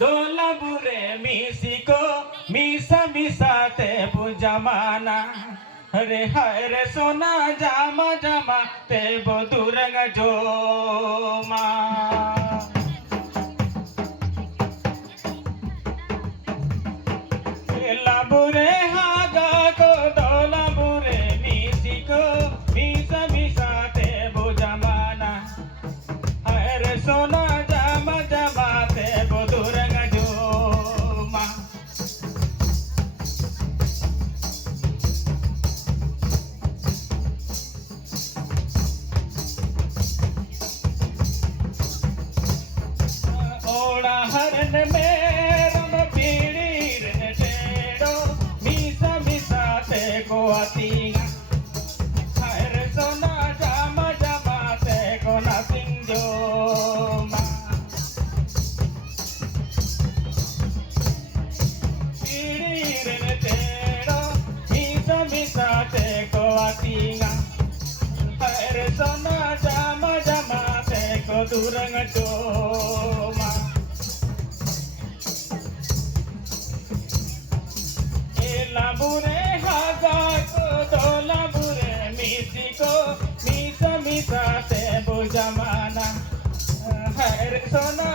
दोलाबुरे मिसिको मिसा मिसाते बुजमाना अरे हाय रे सोना जामा जामा ते बदुरंग जोमा लाबुरे हागा को दोलाबुरे मिसिको मिसा मिसाते बुजमाना हाय रे सोना जामा जामा ते बदुरंग जोमा ओड़ा हरन में रम पीड़ी रे टेड़ो मिसा मिसाते को आतीगा हाय रे सोना जामा जामा ते को ना सिंजोमा पीड़ी रे टेड़ो मिसा मिसाते को आतीगा हाय रे सोना जामा जामा ते को दुरंग जोमा लाबुरे हागा को दोलाबुरे मिसिको मिसा मिसा ते बुजमाना हाय रे सोना